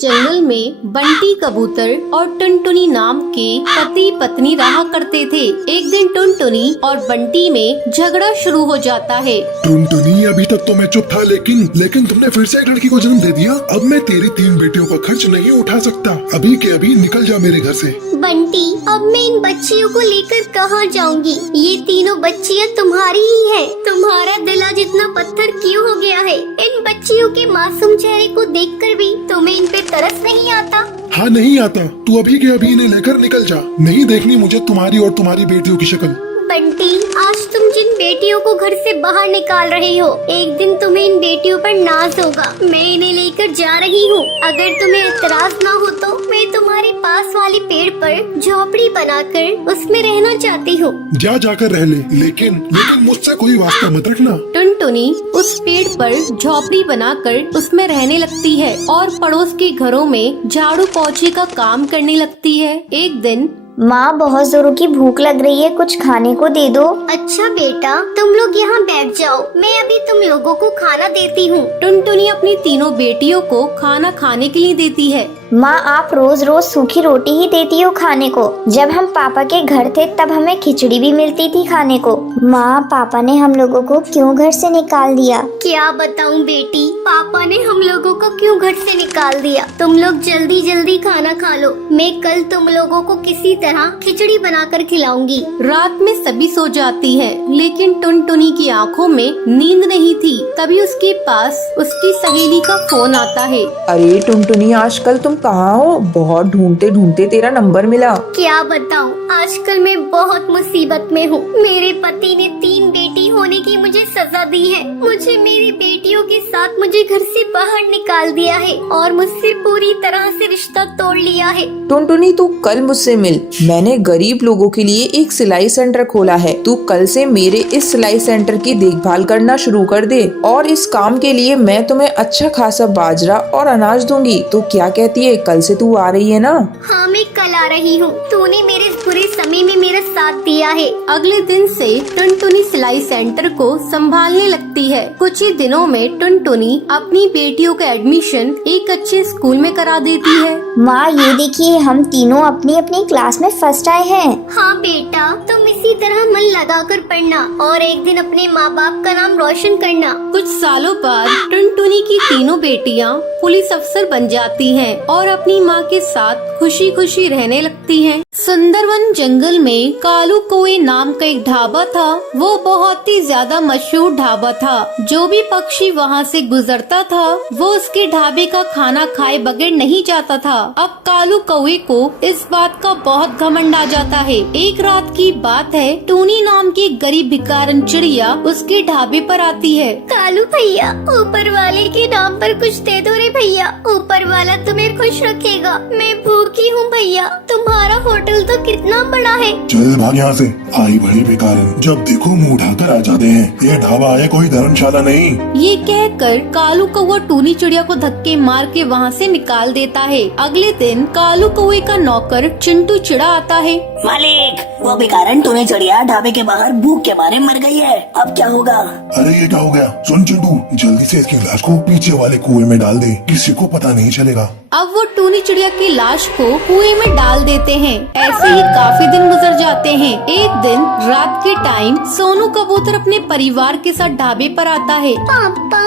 जंगल में बंटी कबूतर और टुनटुनी नाम के पति पत्नी रहा करते थे। एक दिन टुनटुनी और बंटी में झगड़ा शुरू हो जाता है। टुनटुनी, अभी तक तो मैं चुप था, लेकिन तुमने फिर से एक लड़की को जन्म दे दिया। अब मैं तेरी 3 बेटियों का खर्च नहीं उठा सकता। अभी के अभी निकल जा मेरे घर से। बंटी, अब मैं इन बच्चियों को लेकर कहाँ जाऊँगी? ये तीनों बच्चियाँ तुम्हारी ही हैं। तुम्हारा दिल आज इतना पत्थर क्यों हो गया है? इन बच्चियों के मासूम चेहरे को देखकर भी तुम्हें इन पे तरस नहीं आता? हाँ, नहीं आता। तू अभी के अभी इन्हें लेकर निकल जा। नहीं देखनी मुझे तुम्हारी और तुम्हारी बेटियों की शक्ल। बंटी, आज तुम जिन बेटियों को घर से बाहर निकाल रहे हो, एक दिन तुम्हें इन बेटियों पर नाज होगा। मैं इन्हें लेकर जा रही हूँ। अगर तुम्हें एतराज ना हो तो मैं तुम्हारे पास वाले पेड़ पर झोपड़ी बनाकर उसमें रहना चाहती हूँ। जाकर रह ले, लेकिन मुझसे कोई वास्ता मत रखना। टुनटुनी उस पेड़ पर झोपड़ी बनाकर उसमें रहने लगती है और पड़ोस के घरों में झाड़ू पोछे का काम करने लगती है। एक दिन, माँ, बहुत जोरों की भूख लग रही है, कुछ खाने को दे दो। अच्छा बेटा, तुम लोग यहाँ बैठ जाओ, मैं अभी तुम लोगों को खाना देती हूँ। टुनटुनी अपनी तीनों बेटियों को खाना खाने के लिए देती है। माँ, आप रोज रोज सूखी रोटी ही देती हो खाने को। जब हम पापा के घर थे तब हमें खिचड़ी भी मिलती थी खाने को। माँ, पापा ने हम लोगों को क्यों घर से निकाल दिया? क्या बताऊँ बेटी, पापा ने हम लोगों को क्यों घर से निकाल दिया? तुम लोग जल्दी जल्दी खाना खा लो, मैं कल तुम लोगों को किसी तरह खिचड़ी बनाकर खिलाऊंगी। रात में सभी सो जाती है, लेकिन टुनटुनी की आंखों में नींद नहीं थी। तभी उसके पास उसकी सहेली का फोन आता है। अरे टुनटुनी, आजकल तुम कहाँ हो? बहुत ढूंढते ढूंढते तेरा नंबर मिला। क्या बताऊँ, आजकल मैं बहुत मुसीबत में हूँ। मेरे पति ने 3 बेटी होने की मुझे सजा दी है। मुझे मेरी बेटियों के साथ मुझे घर से बाहर निकाल दिया है और मुझसे पूरी तरह से रिश्ता तोड़ लिया है। टुनटुनी, तू कल मुझसे मिल। मैंने गरीब लोगों के लिए एक सिलाई सेंटर खोला है। तू कल से मेरे इस सिलाई सेंटर की देखभाल करना शुरू कर दे और इस काम के लिए मैं तुम्हें अच्छा खासा बाजरा और अनाज दूंगी। तो क्या कहती है, कल से तू आ रही है ना? हाँ, मैं कल आ रही हूँ। तूने मेरे इस बुरे समय में मेरा साथ दिया है। अगले दिन से टुनटुनी सिलाई सेंटर को संभालने लगती है। कुछ ही दिनों में टुनटुनी अपनी बेटियों का एडमिशन एक अच्छे स्कूल में करा देती है। माँ, ये देखिए, हम तीनों अपनी अपनी क्लास में फर्स्ट आए हैं। हाँ बेटा, तुम इसी तरह मन लगाकर पढ़ना और एक दिन अपने माँ बाप का नाम रोशन करना। कुछ सालों बाद टुनटुनी की तीनों बेटियां पुलिस अफसर बन जाती हैं और अपनी माँ के साथ खुशी खुशी रहने लगती हैं। सुंदरवन जंगल में कालू कौए नाम का एक ढाबा था। वो बहुत ही ज्यादा मशहूर ढाबा था। जो भी पक्षी वहाँ से गुजरता था वो उसके ढाबे का खाना खाए बगैर नहीं जाता था। अब कालू कौए को इस बात का बहुत घमंड आ जाता है। एक रात की बात है, टूनी नाम की गरीब भिखारन चिड़िया उसके ढाबे पर आती है। कालू भैया, ऊपर वाले के नाम पर कुछ दे दो रे भैया। ऊपर वाला तुम्हें खुश रखेगा। मैं भूखी हूँ भैया। तुम्हारा होटल तो कितना बड़ा है। चल भाग यहाँ से, आई बड़ी बेकार। जब देखो मुंह उठाकर आ जाते हैं। ये ढाबा है, कोई धर्मशाला नहीं। ये कहकर कालू कौवा टूनी चिड़िया को धक्के मार के वहाँ से निकाल देता है। अगले दिन कालू कौवे का नौकर चिंटू चिड़ा आता है। मालिक, वो भिखारन टूनी चिड़िया ढाबे के बाहर भूख के मारे मर गई है। अब क्या होगा? अरे ये क्या हो गया? सुन चिंटू, जल्दी से इसकी लाश को पीछे वाले कुएं में डाल दे, किसी को पता नहीं चलेगा। अब वो टूनी चिड़िया की लाश को कुएं में डाल देते हैं। ऐसे ही काफी दिन गुजर जाते हैं। एक दिन रात के टाइम सोनू कबूतर अपने परिवार के साथ ढाबे पर आता है। पापा,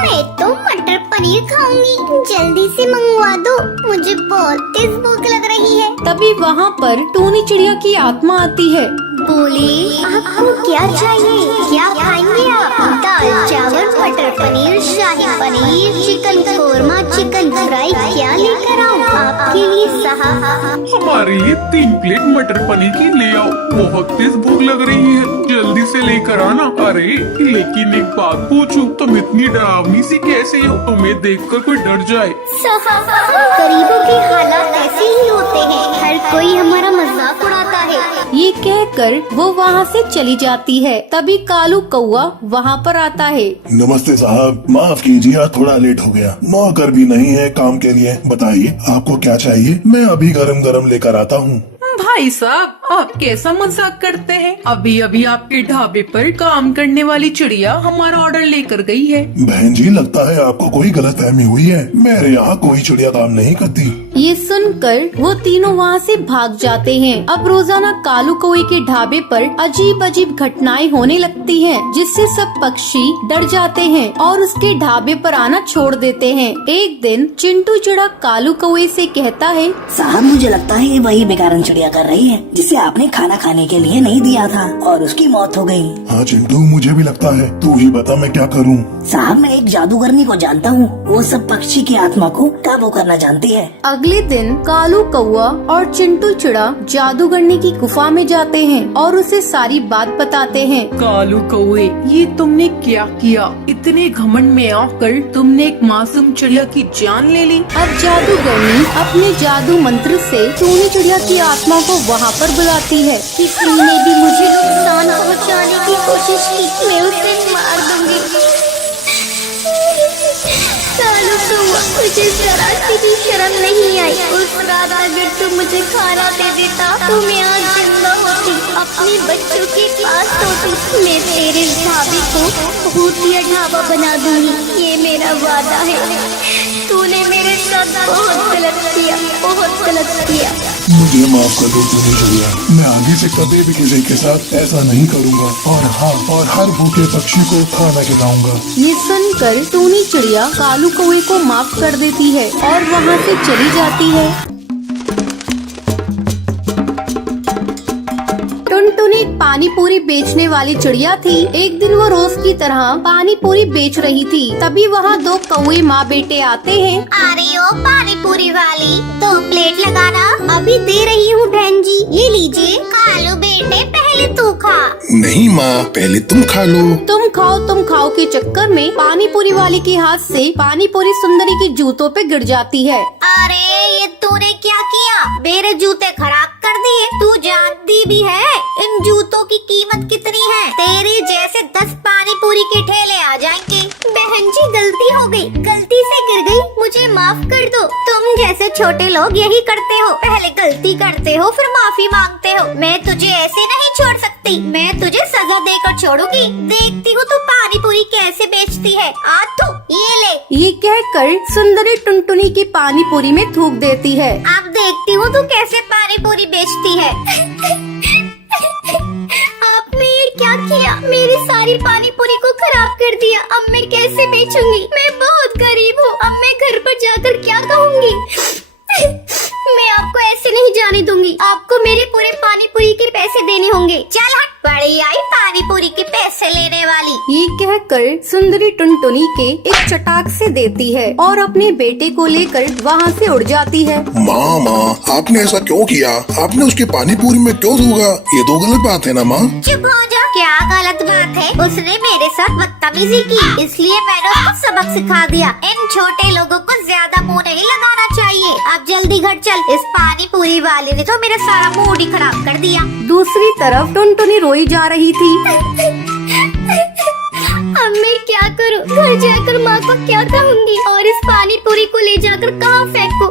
मैं तो मटर पनीर खाऊंगी, जल्दी से मंगवा दो, मुझे बहुत तेज भूख लग रही है। तभी वहाँ पर टूनी चिड़िया की आत्मा आती है। बोले, आपको क्या चाहिए? क्या खाएंगे आप? दाल चावल, matar paneer, shahi paneer, chicken korma, chicken fry, क्या लेकर आऊँ आपके लिए साहब? हमारे लिए 3 प्लेट मटर पनीर की ले आओ, बहुत तेज भूख लग रही है, जल्दी से लेकर आना। अरे लेकिन एक बात पूछूं, तुम इतनी डरावनी सी कैसे हो? तुम्हें देखकर कोई डर जाए। गरीबों के हालात ऐसे ही होते हैं, हर कोई हमारा मजाक उड़ाता है। ये कहकर वो वहाँ से चली जाती है। तभी कालू कौवा वहाँ पर आता है। नमस्ते साहब, माफ कीजिए, थोड़ा लेट हो गया। नौकर भी नहीं है काम के लिए। बताइए आपको क्या चाहिए, मैं अभी गरम गरम लेकर आता हूँ। भाई साहब, आप कैसा मजाक करते हैं? अभी अभी आपके ढाबे पर काम करने वाली चिड़िया हमारा ऑर्डर लेकर गई है। बहन जी, लगता है आपको कोई गलतफहमी हुई है। मेरे यहाँ कोई चिड़िया काम नहीं करती। ये सुनकर वो तीनों वहाँ से भाग जाते हैं। अब रोजाना कालू कौवे के ढाबे पर अजीब अजीब घटनाएं होने लगती हैं, जिससे सब पक्षी डर जाते हैं और उसके ढाबे पर आना छोड़ देते हैं। एक दिन चिंटू चिड़ा कालू कौवे से कहता है, साहब मुझे लगता है ये वही बेकारन चिड़िया कर रही है जिसे आपने खाना खाने के लिए नहीं दिया था और उसकी मौत हो गई। हाँ चिंटू, मुझे भी लगता है। तू ही बता मैं क्या करूँ। साहब मैं एक जादूगरनी को जानता हूँ, वो सब पक्षी की आत्मा को काबू करना जानती है। अगले दिन कालू कौवा और चिंटू चिड़ा जादूगरनी की गुफा में जाते हैं और उसे सारी बात बताते हैं। कालू कौवे, ये तुमने क्या किया? इतने घमंड में आकर तुमने एक मासूम चिड़िया की जान ले ली। अब जादूगरनी अपने जादू मंत्र से टूनी चिड़िया की आत्मा को वहाँ पर बुलाती है। किसी ने भी मुझे नुकसान पहुंचाने की कोशिश की, मैं उसे मार दूंगी। कालू कौवा, मुझे जरा सी भी शर्म नहीं आई। उस रात अगर तू मुझे खाना दे देता तो मैं आज जिंदा होती, अपने बच्चों के पास होती। मैं तेरे ढाबे को भूतिया ढाबा बना दूंगी, ये मेरा वादा है। तूने मेरे साथ बहुत गलत किया, बहुत गलत किया। मुझे माफ कर दो टूनी चिड़िया, मैं आगे से कभी भी किसी के साथ ऐसा नहीं करूँगा। और हाँ, और हर भूखे पक्षी को खाना खिलाऊंगा। ये सुनकर टूनी चिड़िया कालू कौवे को माफ कर देती है और वहाँ से चली जाती है। टुनटुनी एक पानी पूरी बेचने वाली चिड़िया थी। एक दिन वो रोज की तरह पानी पूरी बेच रही थी। तभी वहाँ दो कौवे माँ बेटे आते हैं। अरे ओ पानी पूरी वाली, 2 प्लेट लगाना। अभी दे रही हूँ बहन जी, ये लीजिए। कालू बेटे पहले तू खा। नहीं माँ, पहले तुम खा लो। तुम खाओ के चक्कर में पानी पूरी वाली के हाथ से पानी पूरी सुंदरी के जूतों पे गिर जाती है। अरे ये तूने क्या किया? मेरे जूते खराब कर दिए। तू जानती भी है इन जूतों की कीमत कितनी है? तेरे जैसे 10 पानी पूरी के ठेले आ जाएंगे। बहन जी गलती हो गई, गलती से गिर गई, मुझे माफ कर दो। तुम जैसे छोटे लोग यही करते हो, पहले गलती करते हो फिर माफी मांगते हो। मैं तुझे ऐसे नहीं छोड़ सकती, मैं तुझे सजा देकर छोड़ूंगी। देखती हूँ तू पानी पूरी कैसे बेचती है। आ तू ये ले। ये कहकर सुंदरी टुनटुनी की पानी पूरी में थूक देती है। अब देखती हूँ तू कैसे पानी पूरी बेचती है। आपने ये क्या किया? मेरी सारी पानी पूरी को खराब कर दिया। अब मैं कैसे बेचूंगी? मैं बहुत गरीब हूँ, अब मैं घर पर जाकर क्या कहूँगी? मैं आपको ऐसे नहीं जाने दूंगी। आपको मेरे पूरे पानी पूरी के पैसे देने होंगे। चल हट, बड़ी आई पानी पूरी के पैसे लेने वाली। ये कहकर सुंदरी टुनटुनी के एक चटाक से देती है और अपने बेटे को लेकर वहाँ से उड़ जाती है। माँ, आपने ऐसा क्यों किया? आपने उसके पानी पूरी में क्यों थूका? ये तो गलत बात है ना माँ। चुप हो जा। क्या गलत बात है? उसने मेरे साथ बदतमीजी की, इसलिए मैंने उसको सबक सिखा दिया। इन छोटे लोगों को ज्यादा मुंह नहीं लगाना चाहिए। अब जल्दी घर चल, इस पानी पूरी वाले ने तो मेरा सारा मूड ही खराब कर दिया। दूसरी तरफ टुनटुनी रोई जा रही थी। अब मैं क्या करूं? घर जाकर माँ को क्या कहूँगी? और इस पानी पूरी को ले जाकर कहाँ फेंकूं?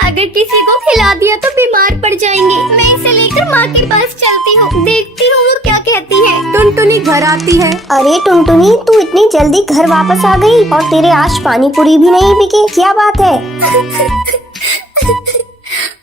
अगर किसी को खिला दिया तो बीमार पड़ जाएंगे। मैं इसे लेकर माँ के पास चलती हूँ, देखती हूँ वो क्या कहती है। टुनटुनी घर आती है। अरे टुनटुनी, तू इतनी जल्दी घर वापस आ गई और तेरे आज पानी पूरी भी नहीं बिके, क्या बात है?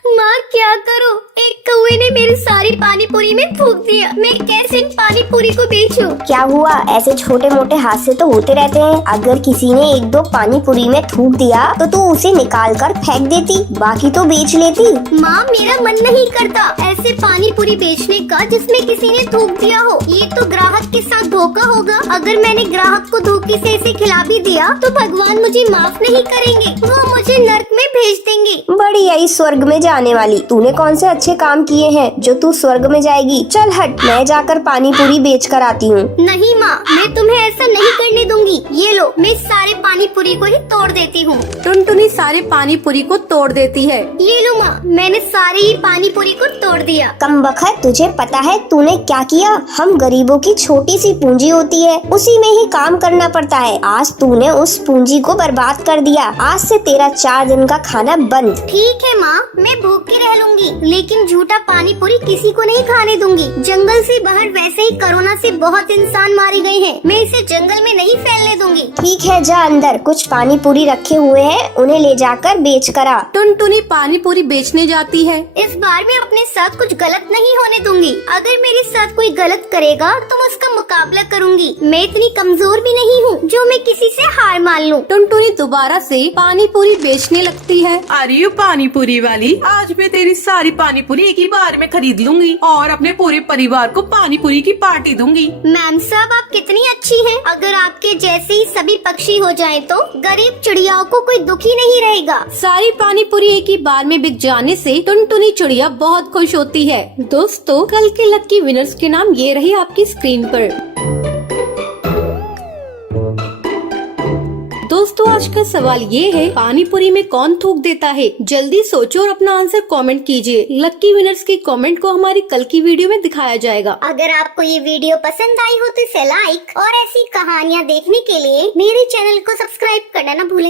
माँ क्या करूँ? एक कौवे ने मेरी सारी पानी पूरी में थूक दिया। मैं कैसे इन पानी पूरी को बेचूं? क्या हुआ? ऐसे छोटे मोटे हादसे तो होते रहते हैं। अगर किसी ने 1-2 पानी पूरी में थूक दिया तो तू उसे निकाल कर फेंक देती, बाकी तो बेच लेती। माँ मेरा मन नहीं करता ऐसे पानी पूरी बेचने का जिसमें किसी ने थूक दिया हो। ये तो ग्राहक के साथ धोखा होगा। अगर मैंने ग्राहक को धोखे से इसे खिला भी दिया तो भगवान मुझे माफ नहीं करेंगे, वो मुझे नर्क में भेज देंगे। बड़ी आई स्वर्ग में जाने वाली, तूने कौन से अच्छे काम किए हैं जो तू स्वर्ग में जाएगी। चल हट, मैं जाकर पानी पूरी बेच कर आती हूँ। नहीं माँ, मैं तुम्हें ऐसा नहीं करने दूंगी। ये लो, मैं सारे पानी पूरी को ही तोड़ देती हूँ। टुनटुनी सारे पानी पूरी को तोड़ देती है। ये लो माँ, मैंने सारे ही पानी पूरी को तोड़ दिया। कमबख्त, तुझे पता है तूने क्या किया? हम गरीबों की छोटी सी पूंजी होती है, उसी में ही काम करना पड़ता है। आज तूने उस पूंजी को बर्बाद कर दिया। आज से तेरा 4 दिन का खाना बंद। ठीक है माँ, मैं भूखी रह लूंगी, लेकिन झूठा पानी पूरी किसी को नहीं खाने दूंगी। जंगल से बाहर वैसे ही कोरोना से बहुत इंसान मारे गए हैं, मैं इसे जंगल में नहीं फैलने दूंगी। ठीक है, जा अंदर, कुछ पानी पूरी रखे हुए हैं, उन्हें ले जाकर बेच कर आ। टुनटुनी पानी पूरी बेचने जाती है। इस बार मैं अपने साथ कुछ गलत नहीं होने दूंगी। अगर मेरे साथ कोई गलत करेगा तो मैं उसका मुकाबला करूंगी। मैं इतनी कमजोर भी नहीं हूँ जो मैं किसी से हार मान लूं। टुनटुनी दोबारा से पानी पूरी बेचने लगती है। अरे यू पानी पूरी वाली, आज मैं तेरी सारी पानी पूरी एक ही बार में खरीद लूंगी और अपने पूरे परिवार को पानी पूरी की पार्टी दूंगी। मैम साहब, आप कितनी अच्छी हैं। अगर आपके जैसे ही सभी पक्षी हो जाएं तो गरीब चिड़ियाओं को कोई दुखी नहीं रहेगा। सारी पानी पूरी एक ही बार में बिक जाने से टुनटुनी चिड़िया बहुत खुश होती है। दोस्तों, कल के लकी विनर्स के नाम ये रही आपकी स्क्रीन पर। दोस्तों, आज का सवाल ये है, पानी पूरी में कौन थूक देता है? जल्दी सोचो और अपना आंसर कमेंट कीजिए। लकी विनर्स के कमेंट को हमारी कल की वीडियो में दिखाया जाएगा। अगर आपको ये वीडियो पसंद आई हो तो इसे लाइक और ऐसी कहानियाँ देखने के लिए मेरे चैनल को सब्सक्राइब करना न भूलें।